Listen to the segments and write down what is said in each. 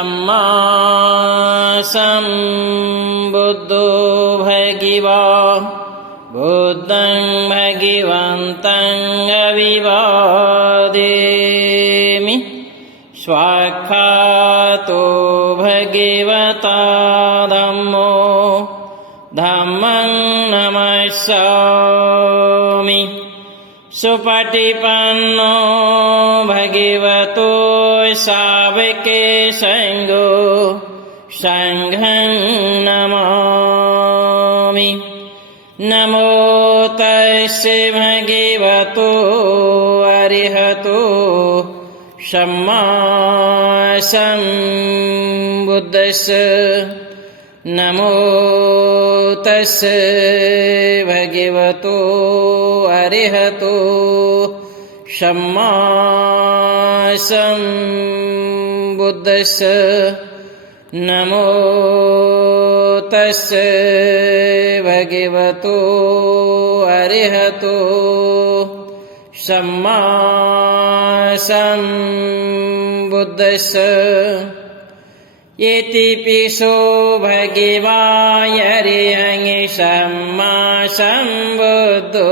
सम्मा सम्बुद्धो भगवा बुद्धं भगवन्तं अभिवादेमि स्वाख्यातो भगवता धम्मो धम्मं नमस्सामि सुपटिपन्नो भगवतो सावके संघो संघं नमामि नमो तस्से भगवतो अरिहतो सम्मा सम्बुद्धस्से नमो तस्से भगवतो अरिहतो सम्मा सम्बुद्धस्से नमो तस्से भगवतो अरिहतो सम्मा सम्बुद्धस्से येति पिसो भगवायरिहं सम्मा सम्बुद्धो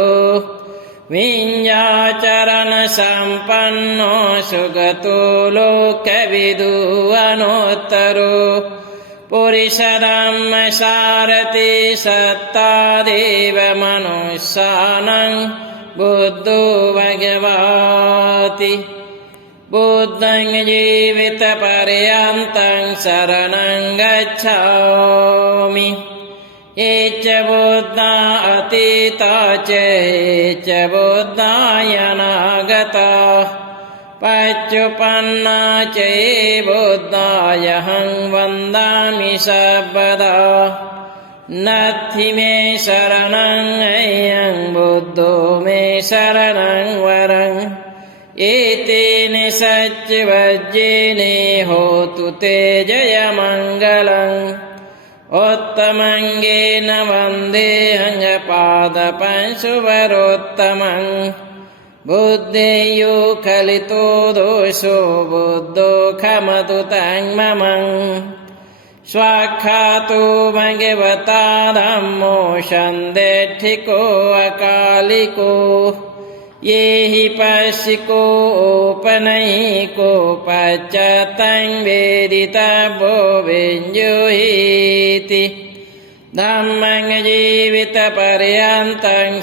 विඤ्ඤाचरण सम्पन्नो सुगतो लोकविदु अनोत्तरो पुरुषधम्म सारथि सत्तादेव मनुष्याणां बुद्धो भगवाति बुद्धं जीवितपर्यन्तं शरणं गच्छामि ये च बुद्धा अतीता च ये च बुद्धाय अनागता पच्युपन्ना च ये बुद्धायहं वन्दामि सर्वदा नत्थि मे शरणं अयं बुद्धो मे शरणं वरम् एतेन सच्चिवज्जेन होतु ते जयमङ्गलम् उत्तमङ्गेन वन्देऽहं पादपंशुवरोत्तमम् बुद्धेयो खलितो दोषो बुद्धो खमतु तं मम स्वाख्यातो भगवता धम्मो सन्देठिको अकालिको ये हि पश्यिकोपनयिको पश्चातं वेदितव्यो विञ्जुहीति धम्मं जीवितपर्यन्तं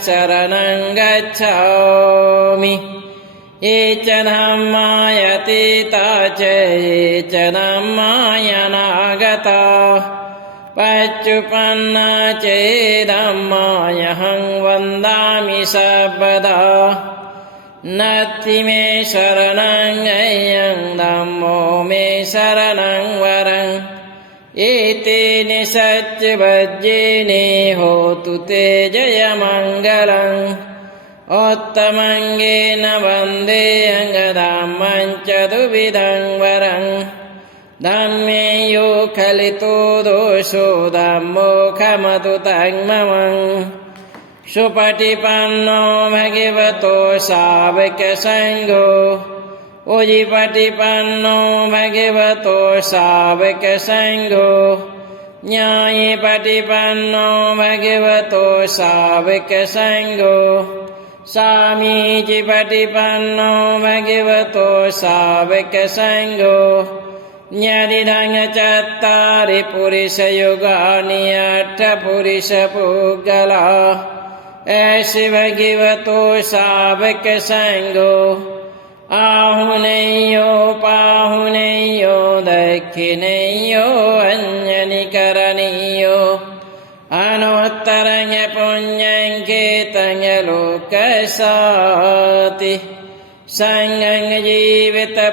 शरणं गच्छामि ये च धम्माय अतीता च ये च धम्माय अनागता पच्युपन्ना च ये धम्मायहं वन्दामि सर्वदा नत्थि मे शरणं अयं धम्मो मे शरणं वरम् एतेन सच्चिवज्जेन होतु ते जयमङ्गलम् उत्तमङ्गेन वन्देऽहं धम्मं चतुर्विधं वरम् धम्मे यो खलितो दोषो धम्मो खमतु तं मम सुपटिपन्नो भगवतो सावकसङ्घो उजिपटिपन्नो भगवतो सावकसङ्घो न्यायपटिपन्नो भगवतो सावकसङ्घो सामीचिपटिपन्नो भगवतो सावकसङ्घो न्यदिदङ्गचत्तारि पुरुषयुगानि अष्टपुरुषपुद्गला ऐसि भगवतो सावकसङ्घो आहुनेयो पाहुनेयो दक्षिणेयो अन्यनिकरणीयो अनोत्तरं पुण्यं कीर्तं लोकसाति संघं जीवितपर्यन्तं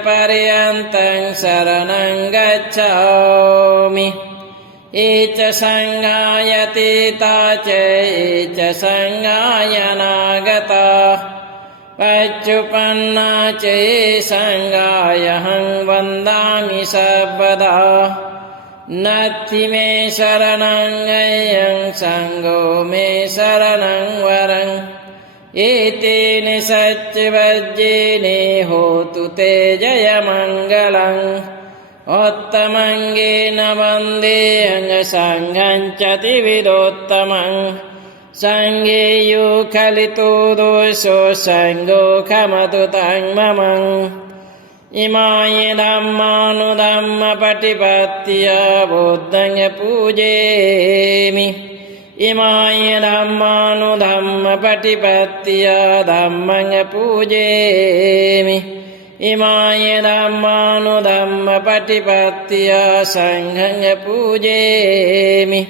शरणं गच्छामि ये च संघाय अतीता च ये च संघाय अनागता पच्युपन्ना च ये संघायहं वन्दामि सर्वदा नत्थि मे शरणं अयं संघो मे शरणं वरम् एतेन सच्चिवज्जेन होतु ते जयमङ्गलम् उत्तमङ्गेन वन्देऽहं सङ्घं चतिविधोत्तमं सङ्गे यो खलितो दोषो सङ्गो खमतु तं मम इमाय धम्मानुधम्मपटिपत्या बुद्धं पूजेमि इमाय धम्मानुधम्मपटिपत्या धम्मं पूजेमि इमाय धम्मानुधम्मपटिपत्या सङ्घं पूजेमि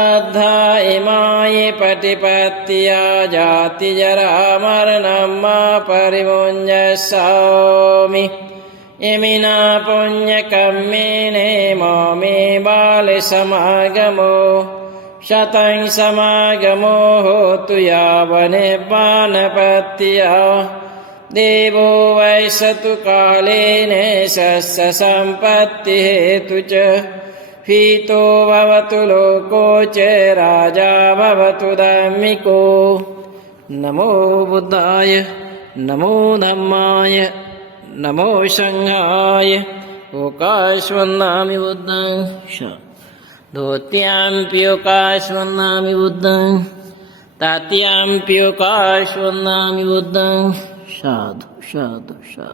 अद्धा इमाय पटिपत्या जातिजरामरणं मा परिमुञ्जसामि इमिना पुण्यकर्मेण मे बालसमागमो शतं समागमो होतु यावनिर्वाणपत्या देवो वै सतु कालेन सस्यसम्पत्तिहेतु च हितो भवतु लोको च राजा भवतु धार्मिको नमो बुद्धाय नमो धम्माय नमो सङ्घाय ओकाश्वन्नामि बुद्धं धोत्याम्प्योकाश्वन्नामि बुद्धं तात्याम्प्योकाश्वन्नामि बुद्धं साधु साधु साधु